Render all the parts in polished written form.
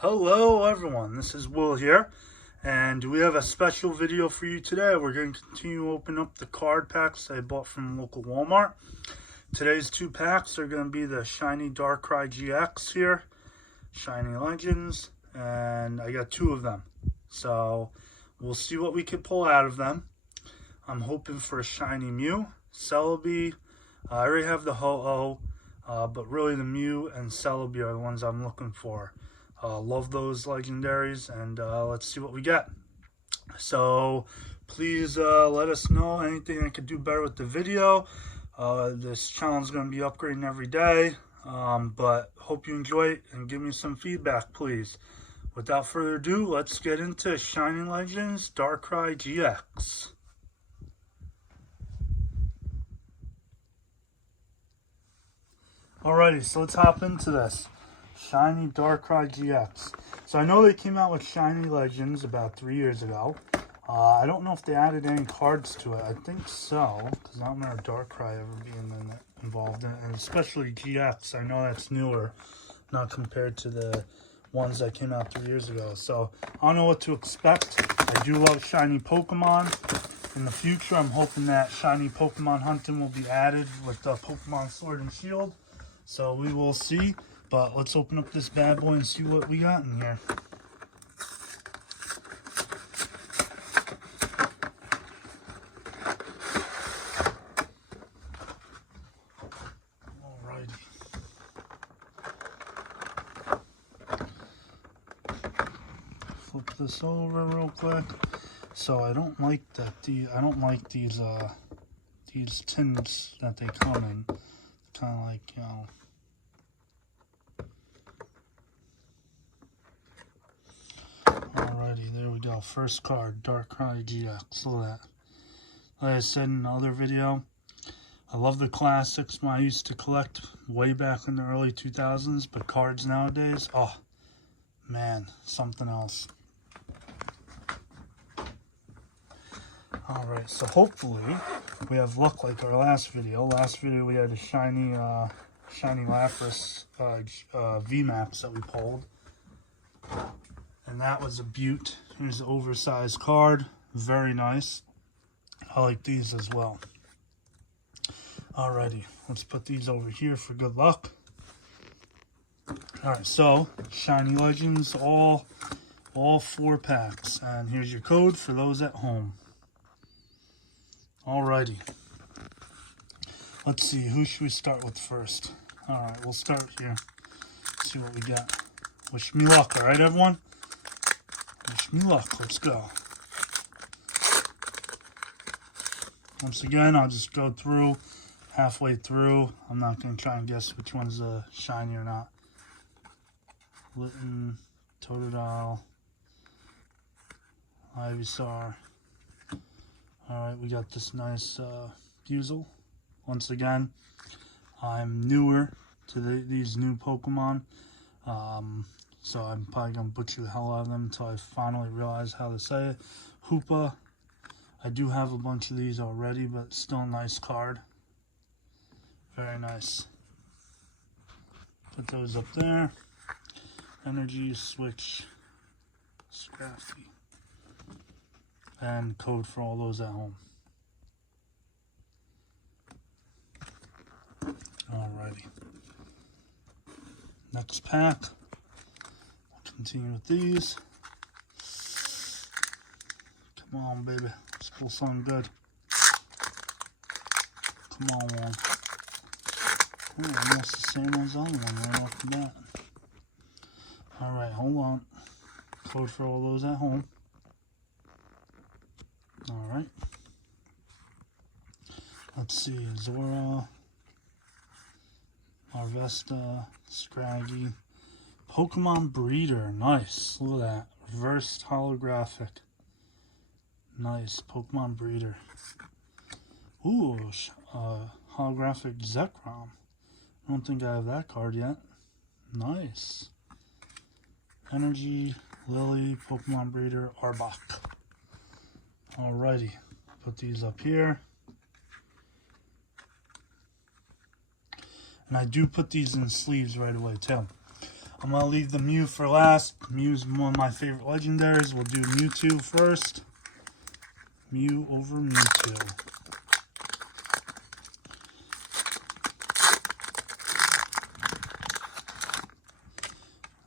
Hello everyone, this is Will here, and we have a special video for you today. We're going to continue to open up the card packs I bought from local Walmart. Today's two packs are going to be the Shiny Darkrai GX here, Shiny Legends, and I got two of them. So we'll see what we can pull out of them. I'm hoping for a Shiny Mew, Celebi. I already have the Ho-Oh, but really the Mew and Celebi are the ones I'm looking for. Love those legendaries, and let's see what we get. So please let us know anything I could do better with the video. This channel is going to be upgrading every day, but hope you enjoy it and give me some feedback, please. Without further ado, let's get into Shiny Legends Darkrai GX. Alrighty, so let's hop into this. Shiny Darkrai GX. So I know they came out with Shiny Legends about 3 years ago. I don't know if they added any cards to it. I think so, because I don't remember Darkrai ever being involved in it. And especially GX, I know that's newer, not compared to the ones that came out 3 years ago. So I don't know what to expect. I do love shiny Pokemon. In the future, I'm hoping that shiny Pokemon hunting will be added with Pokemon Sword and Shield. So we will see. But let's open up this bad boy and see what we got in here. Alrighty. Flip this over real quick. So I don't like that these tins that they come in. Kind of like, you know. Alrighty, there we go. First card, Darkrai GX. Look at that. Like I said in another video, I love the classics I used to collect way back in the early 2000s, but cards nowadays, oh, man, something else. Alright, so hopefully we have luck like our last video. Last video we had a shiny Lapras VMAX that we pulled. And that was a beaut. Here's the oversized card. Very nice. I like these as well. Alrighty, let's put these over here for good luck. Alright, so Shiny Legends, all 4 packs. And here's your code for those at home. Alrighty. Let's see, who should we start with first? Alright, we'll start here. See what we got. Wish me luck, alright everyone? Wish me luck. Let's go. Once again, I'll just go through halfway through. I'm not going to try and guess which one's shiny or not. Litten, Totodile, Ivysaur. Alright, we got this nice Buizel. Once again, I'm newer to these new Pokemon. So I'm probably going to butcher the hell out of them until I finally realize how to say it. Hoopa. I do have a bunch of these already, but still a nice card. Very nice. Put those up there. Energy, Switch, Scrafty. And code for all those at home. Alrighty. Next pack. Continue with these. Come on, baby. Let's pull something good. Come on, one. Ooh, almost the same as the other one right off the bat. Alright, hold on. Code for all those at home. Alright. Let's see. Zora, Arvesta, Scraggy. Pokemon Breeder, nice. Look at that. Reversed holographic. Nice. Pokemon Breeder. Ooh, holographic Zekrom. I don't think I have that card yet. Nice. Energy, Lily, Pokemon Breeder, Arbok. Alrighty. Put these up here. And I do put these in sleeves right away too. I'm going to leave the Mew for last. Mew's one of my favorite legendaries. We'll do Mewtwo first. Mew over Mewtwo.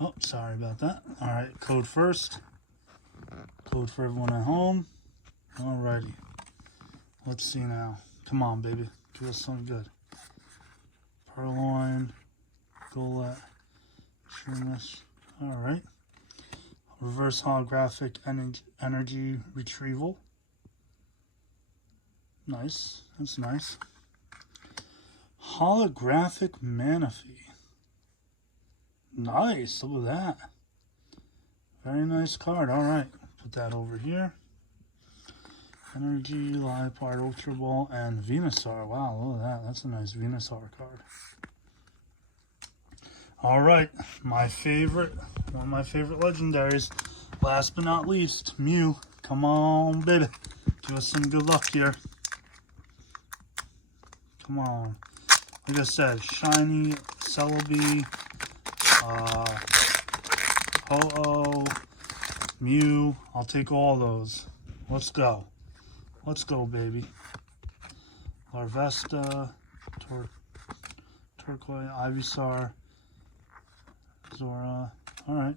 Oh, sorry about that. Alright, code first. Code for everyone at home. Alrighty. Let's see now. Come on, baby. Give us something good. Purloin. Golett. Shroomish. Alright. Reverse holographic energy retrieval. Nice. That's nice. Holographic Manaphy. Nice. Look at that. Very nice card. Alright. Put that over here. Energy, Liepard, Ultra Ball, and Venusaur. Wow, look at that. That's a nice Venusaur card. Alright, my favorite, one of my favorite legendaries. Last but not least, Mew. Come on, baby. Give us some good luck here. Come on. Like I said, Shiny, Celebi, Ho-Oh, Mew. I'll take all those. Let's go, baby. Larvesta, Turquoise, Ivysaur, Zora. Alright.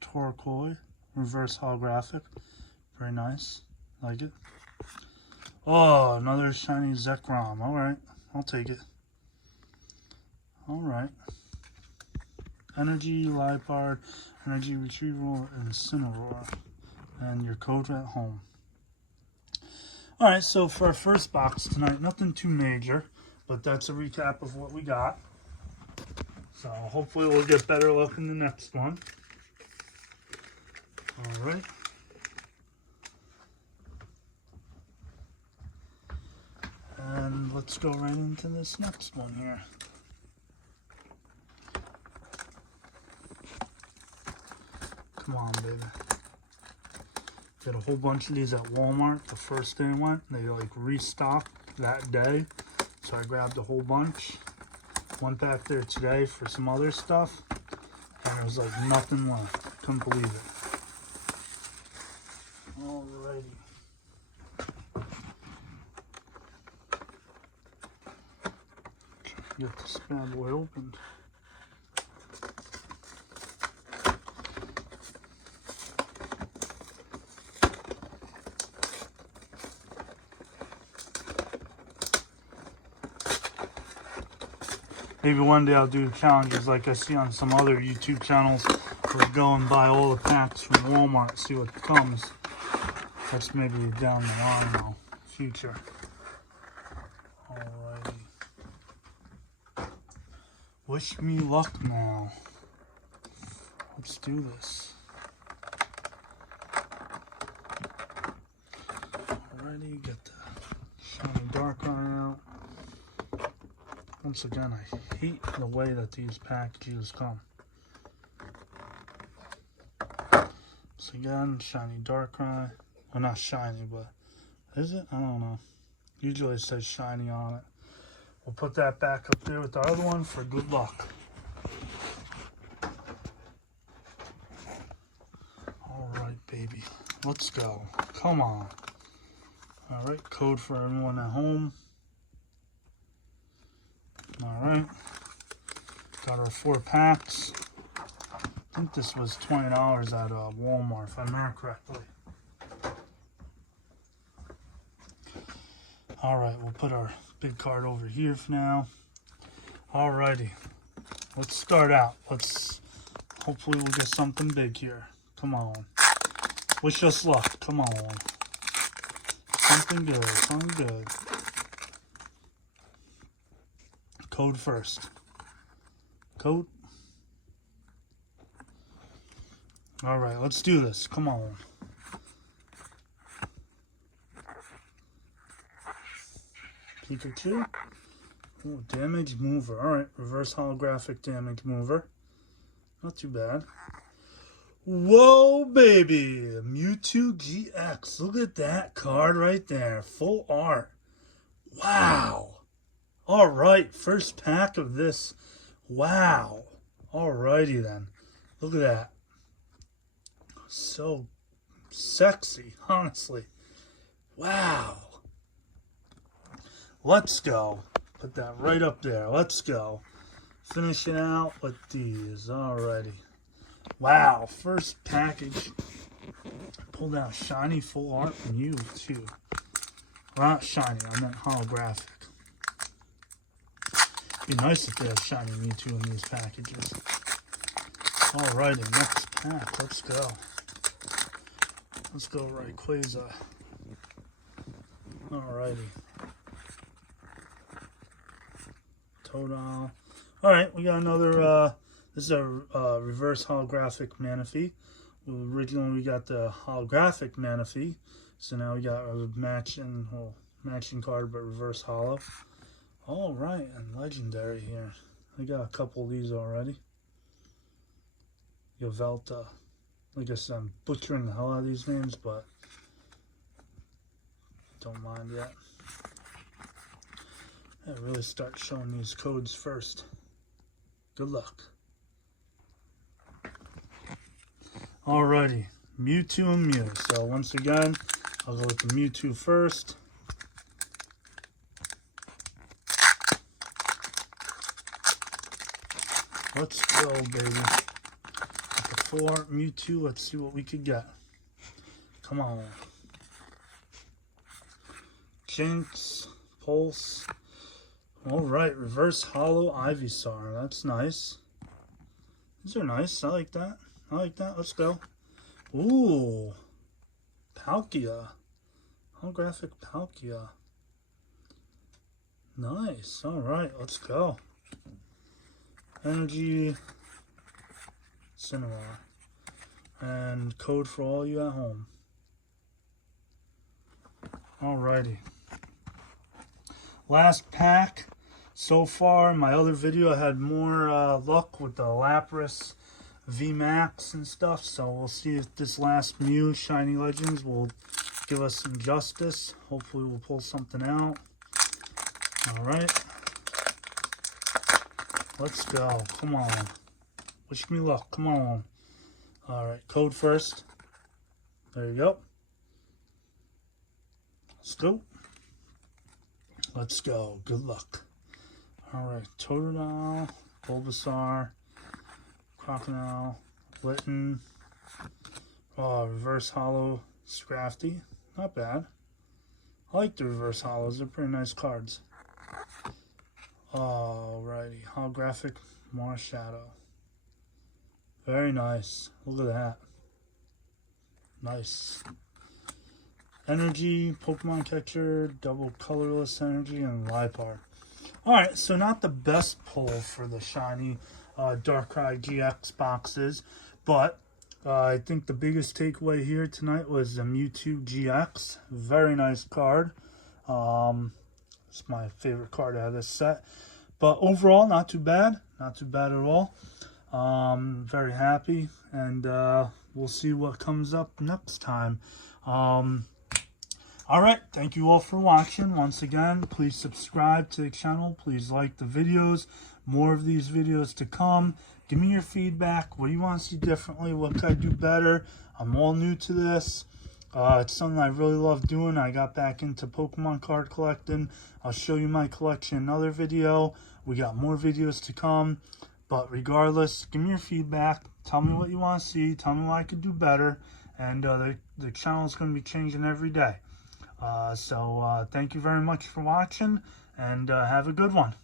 Turquoise, reverse holographic. Very nice. Like it. Oh, another shiny Zekrom. Alright. I'll take it. Alright. Energy, Liepard, Energy Retrieval, and Incineroar. And your code at home. Alright, so for our first box tonight, nothing too major, but that's a recap of what we got. So hopefully we'll get better luck in the next one. Alright. And let's go right into this next one here. Come on, baby. Did a whole bunch of these at Walmart the first day I went. They like restocked that day. So I grabbed a whole bunch. Went back there today for some other stuff. And there was like nothing left. Couldn't believe it. Alrighty. Get this bad boy opened. Maybe one day I'll do challenges like I see on some other YouTube channels where I go and buy all the packs from Walmart, see what comes. That's maybe down the line though, future. Alrighty. Wish me luck now. Let's do this. Alrighty, get the Shiny Darkrai out. Once again, I hate the way that these packages come. So again, Shiny Darkrai. Well, not shiny, but is it? I don't know. Usually it says shiny on it. We'll put that back up there with the other one for good luck. Alright, baby. Let's go. Come on. Alright, code for everyone at home. Alright, got our 4 packs. I think this was $20 at Walmart, if I remember correctly. Alright, we'll put our big card over here for now. Alrighty, let's start out. Hopefully we'll get something big here. Come on. Wish us luck. Come on. Something good, something good. Code first. Code. Alright, let's do this. Come on. Pikachu. Ooh, damage mover. Alright, reverse holographic damage mover. Not too bad. Whoa, baby. Mewtwo GX. Look at that card right there. Full art. Wow. Alright, first pack of this. Wow. Alrighty then. Look at that. So sexy, honestly. Wow. Let's go. Put that right up there. Let's go. Finish it out with these. Alrighty. Wow. First package. Pulled out shiny full art Mew too. Well, not shiny. I meant holographic. Be nice if they had shiny Mewtwo in these packages. Alrighty, next pack. Let's go. Let's go, Rayquaza. Alrighty. Totodile. Alright, we got another, this is a reverse holographic Manaphy. Originally we got the holographic Manaphy. So now we got a matching card, but reverse holo. Alright, and legendary here. I got a couple of these already. Yavelta. I guess I'm butchering the hell out of these names, but don't mind yet. I really start showing these codes first. Good luck. Alrighty, Mewtwo and Mew. So once again, I'll go with the Mewtwo first. Let's go, baby. With the 4 Mewtwo, let's see what we could get. Come on. Jinx, Pulse. Alright, reverse holo Ivysaur. That's nice. These are nice. I like that. I like that. Let's go. Ooh. Palkia. Holographic Palkia. Nice. Alright, let's go. Energy. Cinema. And code for all you at home. Alrighty. Last pack. So far, in my other video, I had more luck with the Lapras VMAX and stuff. So we'll see if this last Mew Shiny Legends will give us some justice. Hopefully we'll pull something out. Alright. Let's go. Come on. Wish me luck. Come on. Alright, code first. There you go. Let's go. Let's go. Good luck. Alright, Totodile, Bulbasaur, Crocodile, Litten, reverse holo Scrafty. Not bad. I like the reverse holos. They're pretty nice cards. Alrighty, holographic Marshadow. Very nice. Look at that. Nice. Energy, Pokemon Catcher, double colorless energy, and Liepard. Alright, so not the best pull for the Shiny Darkrai GX boxes, but I think the biggest takeaway here tonight was the Mewtwo GX. Very nice card. It's my favorite card out of this set. But overall, not too bad. Not too bad at all. Very happy, and we'll see what comes up next time. Alright, thank you all for watching. Once again, please subscribe to the channel. Please like the videos. More of these videos to come. Give me your feedback. What do you want to see differently? What could I do better? I'm all new to this. It's something I really love doing. I got back into Pokemon card collecting. I'll show you my collection in another video. We got more videos to come. But regardless, give me your feedback. Tell me what you want to see. Tell me what I could do better. And the channel is going to be changing every day. So thank you very much for watching, and have a good one.